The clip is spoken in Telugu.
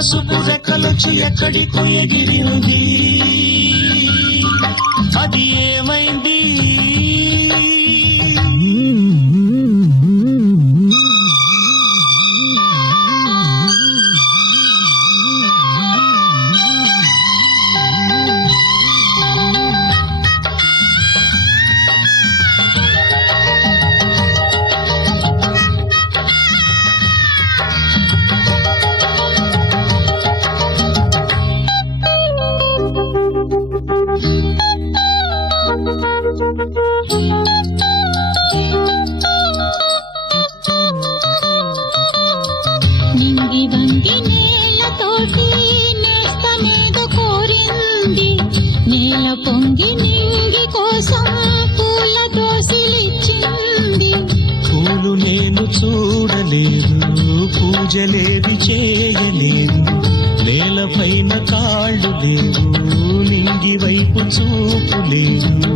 మనసుకు రెక్కలొచ్చి ఎక్కడికో ఎగిరింది, అది ఏమైంది? నింగి వంగి నేలతోటి నేస్తమేదో కోరింది, నేల పొంగి నింగి కోసం పూల దోసిలిచ్చింది. పూలు నేను చూడలేదు, పూజలేవి చేయలేదు, నేలపైన కాళ్ళు లేవు, నింగి వైపు చూపు లేదు.